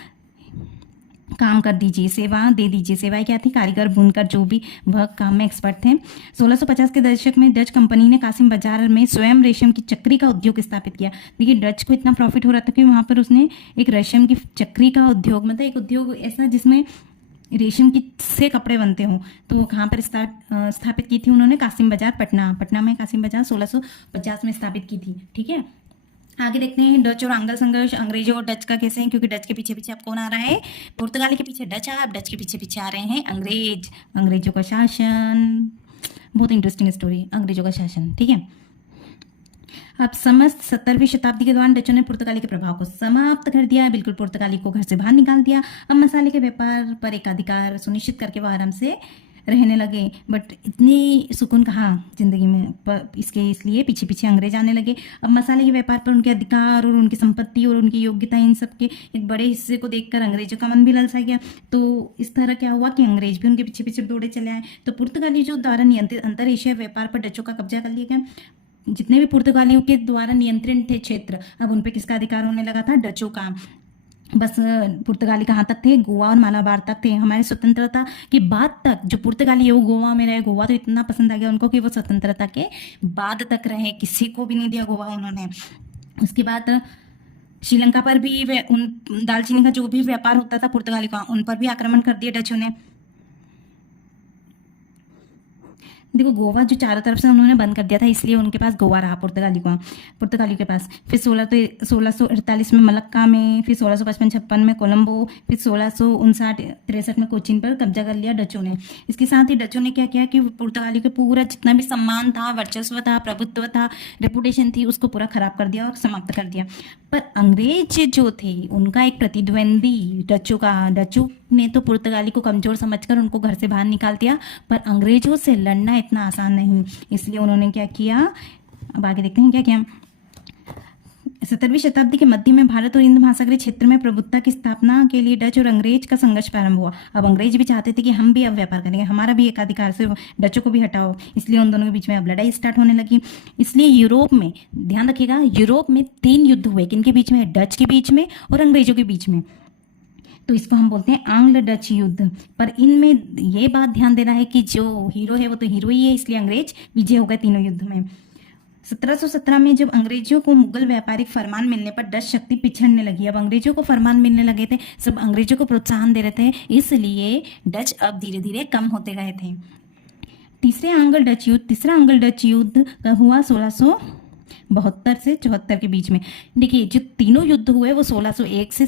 काम कर दीजिए, सेवा दे दीजिए। सेवाएं क्या थी, कारीगर, बुनकर, जो भी वह काम में एक्सपर्ट थे। 1650 के दशक में डच कंपनी ने कासिम बाजार में स्वयं रेशम की चक्री का उद्योग स्थापित किया। देखिए डच को इतना प्रॉफिट हो रहा था कि वहाँ पर उसने एक रेशम की चक्री का उद्योग, मतलब एक उद्योग ऐसा जिसमें रेशम की से कपड़े बनते हों, तो वो कहाँ पर स्थापित की थी उन्होंने, कासिम बाजार, पटना में कासिम बाजार 1650 में स्थापित की थी। ठीक है, आगे देखते हैं डच और आंग्ल संघर्ष, अंग्रेजों और डच का कैसे है, क्योंकि डच के पीछे पीछे अब कौन आ रहा है, पुर्तगाली के पीछे डच आ, अब डच के पीछे पीछे आ रहे हैं अंग्रेज। अंग्रेजों का शासन, बहुत इंटरेस्टिंग स्टोरी, अंग्रेजों का शासन। ठीक है, अब समस्त 17वीं शताब्दी के दौरान डचों ने पुर्तगाली के प्रभाव को समाप्त कर दिया, बिल्कुल पुर्तगाली को घर से बाहर निकाल दिया। अब मसाले के व्यापार पर एकाधिकार सुनिश्चित करके वो आराम से रहने लगे। बट इतनी सुकून कहाँ जिंदगी में, पर इसलिए पीछे पीछे अंग्रेज आने लगे। अब मसाले के व्यापार पर उनके अधिकार और उनकी संपत्ति और उनकी योग्यता, इन सब के एक बड़े हिस्से को देखकर अंग्रेजों का मन भी ललचा गया। तो इस तरह क्या हुआ कि अंग्रेज भी उनके पीछे पीछे दौड़े चले आए। तो पुर्तगाली जो द्वारा नियंत्रित अंतर एशियाई व्यापार पर डचों का कब्जा कर लिया गया। जितने भी पुर्तगालियों के द्वारा नियंत्रित थे क्षेत्र, अब उन पर किसका अधिकार होने लगा था, डचों का। बस पुर्तगाली कहाँ तक थे, गोवा और मालाबार तक थे। हमारे स्वतंत्रता के बाद तक जो पुर्तगाली है वो गोवा में रहे। गोवा तो इतना पसंद आ गया उनको कि वो स्वतंत्रता के बाद तक रहे, किसी को भी नहीं दिया गोवा उन्होंने। उसके बाद श्रीलंका पर भी उन दालचीनी का जो भी व्यापार होता था पुर्तगाली का, उन पर भी आक्रमण कर दिया डचों ने। देखो गोवा जो चारों तरफ से उन्होंने बंद कर दिया था, इसलिए उनके पास गोवा रहा पुर्तगाली के पास। फिर 1648 में मलक्का में, फिर 1655-56 में कोलंबो, फिर 1659-63 में कोचीन पर कब्जा कर लिया डचों ने। इसके साथ ही डचों ने क्या किया कि पुर्तगाली का पूरा जितना भी सम्मान था, वर्चस्व था, प्रभुत्व था, रेपुटेशन थी, उसको पूरा खराब कर दिया और समाप्त कर दिया। पर अंग्रेज जो थे उनका एक प्रतिद्वंदी डचों ने तो पुर्तगाली को कमजोर समझकर उनको घर से बाहर निकाल दिया, पर अंग्रेजों से लड़ना इतना आसान नहीं, इसलिए उन्होंने क्या किया, अब आगे देखते हैं क्या किया। 17वीं शताब्दी के मध्य में भारत और हिंद महासागरीय क्षेत्र में प्रभुत्व की स्थापना के लिए डच और अंग्रेज का संघर्ष प्रारंभ हुआ। अब अंग्रेज भी चाहते थे कि हम भी अब व्यापार करेंगे, हमारा भी एक अधिकार से डचों को भी हटाओ, इसलिए उन दोनों के बीच में अब लड़ाई स्टार्ट होने लगी। इसलिए यूरोप में, ध्यान रखिएगा, यूरोप में 3 युद्ध हुए, किनके बीच में, डच के बीच में और अंग्रेजों के बीच में। तो इसको हम बोलते हैं आंग्ल डच युद्ध। पर इनमें ये बात ध्यान देना है कि जो हीरो है वो तो हीरो ही है, इसलिए अंग्रेज विजय हो गए तीनों युद्ध में। 1717 में जब अंग्रेजों को मुगल व्यापारिक फरमान मिलने पर डच शक्ति पिछड़ने लगी। अब अंग्रेजों को फरमान मिलने लगे थे, सब अंग्रेजों को प्रोत्साहन दे रहे थे, इसलिए डच अब धीरे धीरे कम होते गए थे। तीसरा आंग्ल डच युद्ध कब हुआ, 1672 से 74 के बीच में। देखिए जो तीनों युद्ध हुए वो 1601 से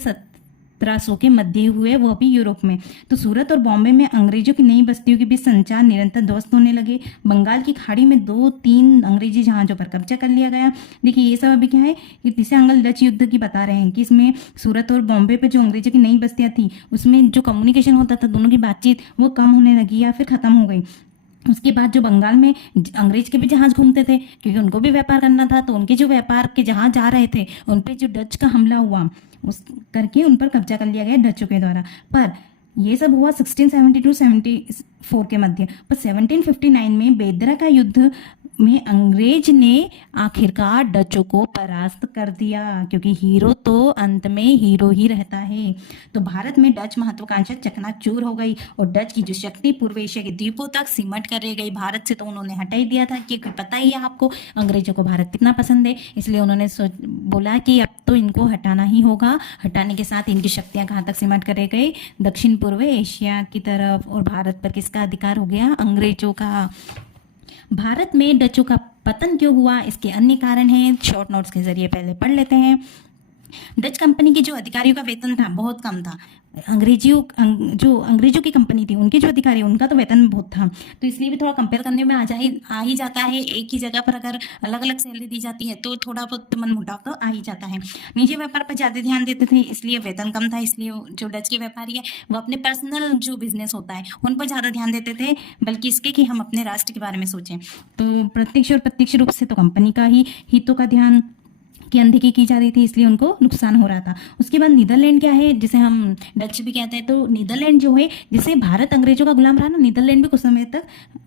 1700 के मध्य हुए, वो भी यूरोप में। तो सूरत और बॉम्बे में अंग्रेजों की नई बस्तियों के बीच संचार निरंतर ध्वस्त होने लगे। बंगाल की खाड़ी में 2-3 अंग्रेजी जहाजों पर कब्जा कर लिया गया। देखिए ये सब अभी क्या है, ये तीसरे आंग्ल डच युद्ध की बता रहे हैं कि इसमें सूरत और बॉम्बे पे जो अंग्रेजों की नई बस्तियां थी उसमें जो कम्युनिकेशन होता था, दोनों की बातचीत वो कम होने लगी या फिर खत्म हो गई। उसके बाद जो बंगाल में अंग्रेज के भी जहाज घूमते थे, क्योंकि उनको भी व्यापार करना था, तो उनके जो व्यापार के जहाज जा रहे थे उन पे जो डच का हमला हुआ उस करके उन पर कब्जा कर लिया गया डचों के द्वारा। पर ये सब हुआ 1672-74 के मध्य। पर 1759 में बेदरा का युद्ध में अंग्रेज ने आखिरकार डचों को परास्त कर दिया, क्योंकि हीरो तो अंत में हीरो ही रहता है। तो भारत में डच महत्वाकांक्षा चकनाचूर हो गई और डच की जो शक्ति पूर्व एशिया के द्वीपों तक सिमट कर रह गई। भारत से तो उन्होंने हटा ही दिया था, क्योंकि पता ही है आपको अंग्रेजों को भारत कितना पसंद है, इसलिए उन्होंने बोला कि अब तो इनको हटाना ही होगा। हटाने के साथ इनकी शक्तियां कहाँ तक सिमट कर रह गई, दक्षिण पूर्व एशिया की तरफ, और भारत पर किसका अधिकार हो गया, अंग्रेजों का। भारत में डचों का पतन क्यों हुआ, इसके अन्य कारण हैं, शॉर्ट नोट्स के जरिए पहले पढ़ लेते हैं। डच कंपनी के जो अधिकारियों का वेतन था बहुत कम था। जो अंग्रेजों की कंपनी थी उनके जो अधिकारी उनका तो वेतन बहुत था, तो इसलिए भी थोड़ा कंपेयर करने में आ ही जाता है। एक ही जगह पर अगर अलग अलग सैलरी दी जाती है तो थोड़ा बहुत मनमुटाव तो आ ही जाता है। निजी व्यापार पर ज़्यादा ध्यान देते थे, इसलिए वेतन कम था। इसलिए जो डच के व्यापारी है वो अपने पर्सनल जो बिजनेस होता है उन पर ज़्यादा ध्यान देते थे, बल्कि इसके कि हम अपने राष्ट्र के बारे में सोचें। तो प्रत्यक्ष और प्रत्यक्ष रूप से तो कंपनी का ही हितों का ध्यान की अनदेखी की जा रही थी, इसलिए उनको नुकसान हो रहा था। उसके बाद नीदरलैंड क्या है, जिसे हम डच भी कहते हैं। तो नीदरलैंड जो है, जिसे भारत अंग्रेजों का गुलाम रहा ना, नीदरलैंड भी कुछ समय तक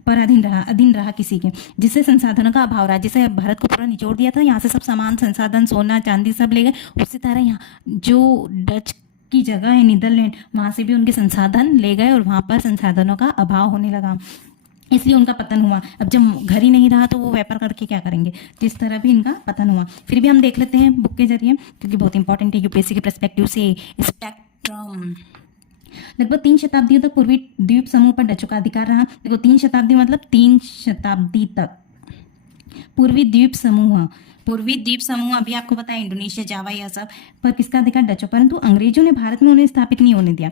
अधीन रहा किसी के, जिससे संसाधनों का अभाव रहा। जिसे भारत को पूरा निचोड़ दिया था, यहाँ से सब सामान, संसाधन, सोना चांदी सब ले गए। उसी तरह यहाँ जो डच की जगह है नीदरलैंड, वहाँ से भी उनके संसाधन ले गए और वहाँ पर संसाधनों का अभाव होने लगा, इसलिए उनका पतन हुआ। अब जब घर ही नहीं रहा तो वो व्यापार करके क्या करेंगे, जिस तरह भी इनका पतन हुआ। फिर भी हम देख लेते हैं बुक के जरिए, क्योंकि बहुत इंपॉर्टेंट है यूपीएससी के पर्सपेक्टिव से। स्पेक्ट्रम लगभग 3 शताब्दियों तक पूर्वी द्वीप समूह पर डचों का अधिकार रहा। देखो 3 शताब्दी मतलब 3 शताब्दी तक पूर्वी द्वीप समूह अभी आपको पता है इंडोनेशिया, जावा, यह सब पर किसका अधिकार, डचों। परंतु अंग्रेजों ने भारत में उन्हें स्थापित नहीं होने दिया।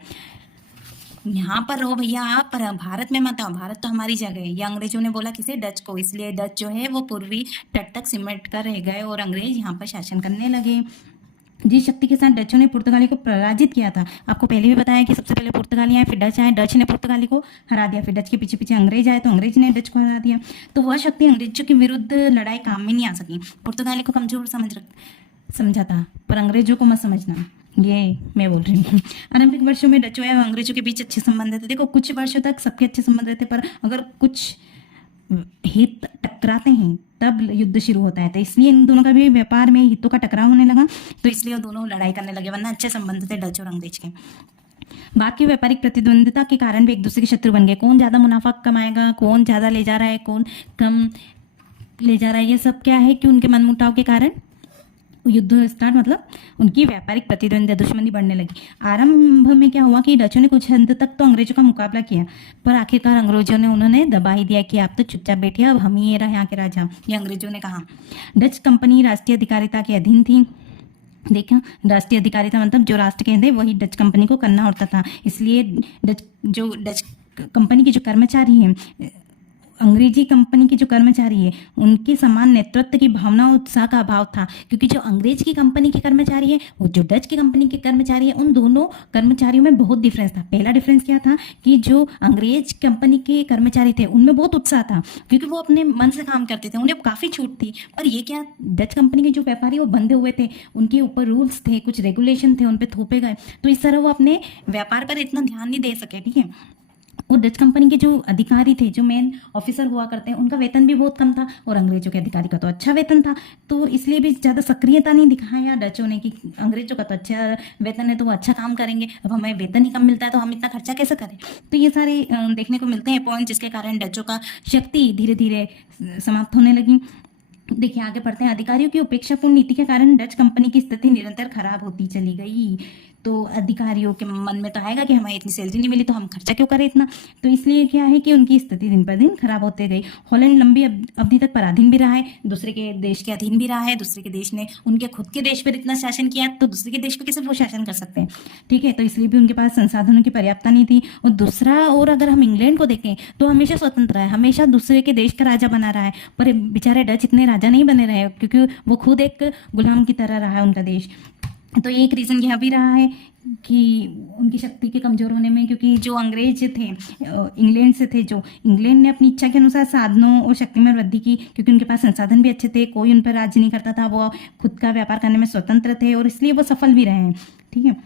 यहाँ पर रहो भैया आप, पर भारत में मत आओ, भारत तो हमारी जगह है। ये अंग्रेजों ने बोला किसे, डच को, इसलिए डच जो है वो पूर्वी तट तक सिमट कर रह गए और अंग्रेज यहाँ पर शासन करने लगे। जिस शक्ति के साथ डचों ने पुर्तगाली को पराजित किया था, आपको पहले भी बताया कि सबसे पहले पुर्तगाली आए, फिर डच आए, डच ने पुर्तगाली को हरा दिया, फिर डच के पीछे पीछे अंग्रेज आए तो अंग्रेज ने डच को हरा दिया। तो वह शक्ति अंग्रेजों के विरुद्ध लड़ाई काम में नहीं आ सकी। पुर्तगाली को कमजोर समझा था, पर अंग्रेजों को मत समझना, ये मैं बोल रही हूँ। आरंभिक वर्षों में डचों एवं अंग्रेजों के बीच अच्छे संबंध थे। देखो कुछ वर्षों तक सबके अच्छे संबंध रहते, पर अगर कुछ हित टकराते हैं तब युद्ध शुरू होता है। तो इसलिए इन दोनों का भी व्यापार में हितों का टकराव होने लगा, तो इसलिए वो दोनों लड़ाई करने लगे, वरना अच्छे संबंध थे डच और अंग्रेज के। बाद की व्यापारिक प्रतिद्वंदिता के कारण भी एक दूसरे के शत्रु बन गए। कौन ज्यादा मुनाफा कमाएगा, कौन ज्यादा ले जा रहा है, कौन कम ले जा रहा है, ये सब क्या है कि उनके मनमुटाव के कारण युद्ध स्टार्ट मतलब उनकी व्यापारिक प्रतिद्वंद्विता दुश्मनी बढ़ने लगी। आरंभ में क्या हुआ कि डचों ने कुछ हद तक तो अंग्रेजों का मुकाबला किया, पर आखिरकार अंग्रेजों ने उन्होंने दबा ही दिया कि आप तो चुपचाप बैठिए, अब हम ही रहे यहाँ के राजा, ये अंग्रेजों ने कहा। डच कंपनी राष्ट्रीय अधिकारिता के अधीन थी। देखा, राष्ट्रीय अधिकारिता मतलब जो राष्ट्र के थे वही डच कंपनी को करना होता था। इसलिए डच कंपनी के जो कर्मचारी हैं, अंग्रेजी कंपनी के जो कर्मचारी है, उनके समान नेतृत्व की भावना और उत्साह का अभाव था, क्योंकि जो अंग्रेज की कंपनी के कर्मचारी है वो जो डच की कंपनी के कर्मचारी है, उन दोनों कर्मचारियों में बहुत डिफरेंस था। पहला डिफरेंस क्या था कि जो अंग्रेज कंपनी के कर्मचारी थे उनमें बहुत उत्साह था, क्योंकि वो अपने मन से काम करते थे, उन्हें काफ़ी छूट थी। पर ये क्या, डच कंपनी के जो व्यापारी वो बंधे हुए थे, उनके ऊपर रूल्स थे, कुछ रेगुलेशन थे, उन पर थोपे गए, तो इस तरह वो अपने व्यापार पर इतना ध्यान नहीं दे सके। ठीक है, और डच कंपनी के जो अधिकारी थे, जो मेन ऑफिसर हुआ करते हैं, उनका वेतन भी बहुत कम था, और अंग्रेजों के अधिकारी का तो अच्छा वेतन था, तो इसलिए भी ज़्यादा सक्रियता नहीं दिखाया डचों ने कि अंग्रेजों का तो अच्छा वेतन है तो वो अच्छा काम करेंगे, अब हमें वेतन ही कम मिलता है तो हम इतना खर्चा कैसे करें। तो ये सारे देखने को मिलते हैं पॉइंट, जिसके कारण डचों का शक्ति धीरे धीरे समाप्त होने लगी। देखिए आगे बढ़ते हैं। अधिकारियों की उपेक्षापूर्ण नीति के कारण डच कंपनी की स्थिति निरंतर खराब होती चली गई। तो अधिकारियों के मन में तो आएगा कि हमें इतनी सैलरी नहीं मिली तो हम खर्चा क्यों करें इतना, तो इसलिए क्या है कि उनकी स्थिति दिन पर दिन खराब होते गई। हॉलैंड लंबी अवधि तक पराधीन भी रहा है, दूसरे के देश के अधीन भी रहा है। दूसरे के देश ने उनके खुद के देश पर इतना शासन किया, तो दूसरे के देश को कैसे वो शासन कर सकते हैं। ठीक है, तो इसलिए भी उनके पास संसाधनों की पर्याप्तता नहीं थी। और दूसरा, और अगर हम इंग्लैंड को देखें तो हमेशा स्वतंत्र है, हमेशा दूसरे के देश का राजा बना रहा है, पर बेचारे डच इतने राजा नहीं बने रहे, क्योंकि वो खुद एक गुलाम की तरह रहा है उनका देश। तो एक रीज़न यह भी रहा है कि उनकी शक्ति के कमज़ोर होने में, क्योंकि जो अंग्रेज थे इंग्लैंड से थे, जो इंग्लैंड ने अपनी इच्छा के अनुसार साधनों और शक्ति में वृद्धि की, क्योंकि उनके पास संसाधन भी अच्छे थे, कोई उन पर राज नहीं करता था, वो खुद का व्यापार करने में स्वतंत्र थे, और इसलिए वो सफल भी रहे हैं। ठीक है,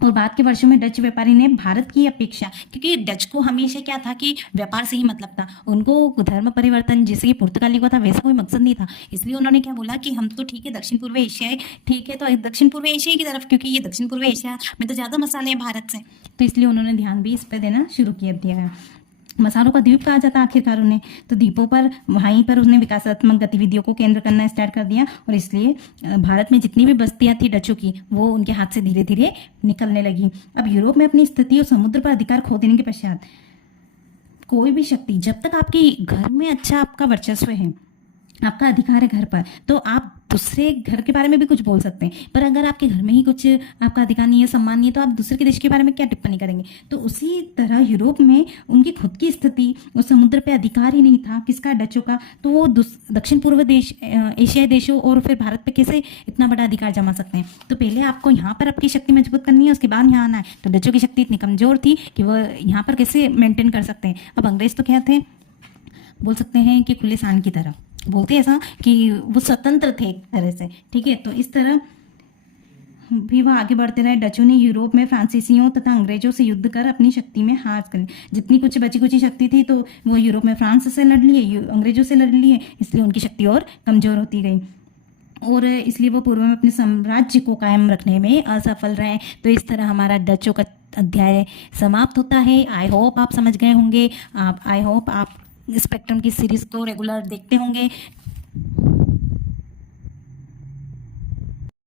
और बाद के वर्षों में डच व्यापारी ने भारत की अपेक्षा, क्योंकि डच को हमेशा क्या था कि व्यापार से ही मतलब था, उनको धर्म परिवर्तन जैसे कि पुर्तगाली को था वैसा कोई मकसद नहीं था। इसलिए उन्होंने क्या बोला कि हम तो ठीक है दक्षिण पूर्व एशिया है, ठीक है तो दक्षिण पूर्व एशिया की तरफ, क्योंकि ये दक्षिण पूर्व एशिया में तो ज़्यादा मसाले हैं भारत से, तो इसलिए उन्होंने ध्यान भी इस पर देना शुरू किया दिया। मसालों का द्वीप कहा जाता आखिरकार उन्हें, तो द्वीपों पर वहीं पर उसने विकासात्मक गतिविधियों को केंद्र करना स्टार्ट कर दिया, और इसलिए भारत में जितनी भी बस्तियां थी डचों की, वो उनके हाथ से धीरे धीरे निकलने लगी। अब यूरोप में अपनी स्थिति और समुद्र पर अधिकार खो देने के पश्चात कोई भी शक्ति, जब तक आपके घर में अच्छा आपका वर्चस्व है, आपका अधिकार है घर पर, तो आप दूसरे घर के बारे में भी कुछ बोल सकते हैं, पर अगर आपके घर में ही कुछ आपका अधिकार नहीं है, सम्मान नहीं है, तो आप दूसरे के देश के बारे में क्या टिप्पणी करेंगे। तो उसी तरह यूरोप में उनकी खुद की स्थिति, वो समुद्र पे अधिकार ही नहीं था किसका, डचों का, तो वो दक्षिण पूर्व देश, एशियाई देशों और फिर भारत पे कैसे इतना बड़ा अधिकार जमा सकते हैं। तो पहले आपको यहाँ पर आपकी शक्ति मजबूत करनी है, उसके बाद यहाँ आना है। तो डचों की शक्ति इतनी कमजोर थी कि वह यहाँ पर कैसे मेंटेन कर सकते हैं। अब अंग्रेज तो क्या थे, बोल सकते हैं कि खुले सान की तरह, बोलते हैं ऐसा कि वो स्वतंत्र थे एक तरह से। ठीक है, तो इस तरह भी वह आगे बढ़ते रहे। डचों ने यूरोप में फ्रांसीसियों तथा अंग्रेजों से युद्ध कर अपनी शक्ति में हार कर ली। जितनी कुछ बची कुची शक्ति थी तो वो यूरोप में फ्रांस से लड़ लिए, अंग्रेजों से लड़ लिए, इसलिए उनकी शक्ति और कमजोर होती गई, और इसलिए वो पूर्व में अपने साम्राज्य को कायम रखने में असफल रहे। तो इस तरह हमारा डचों का अध्याय समाप्त होता है। आई होप आप समझ गए होंगे, आई होप आप स्पेक्ट्रम की सीरीज़ को रेगुलर देखते होंगे।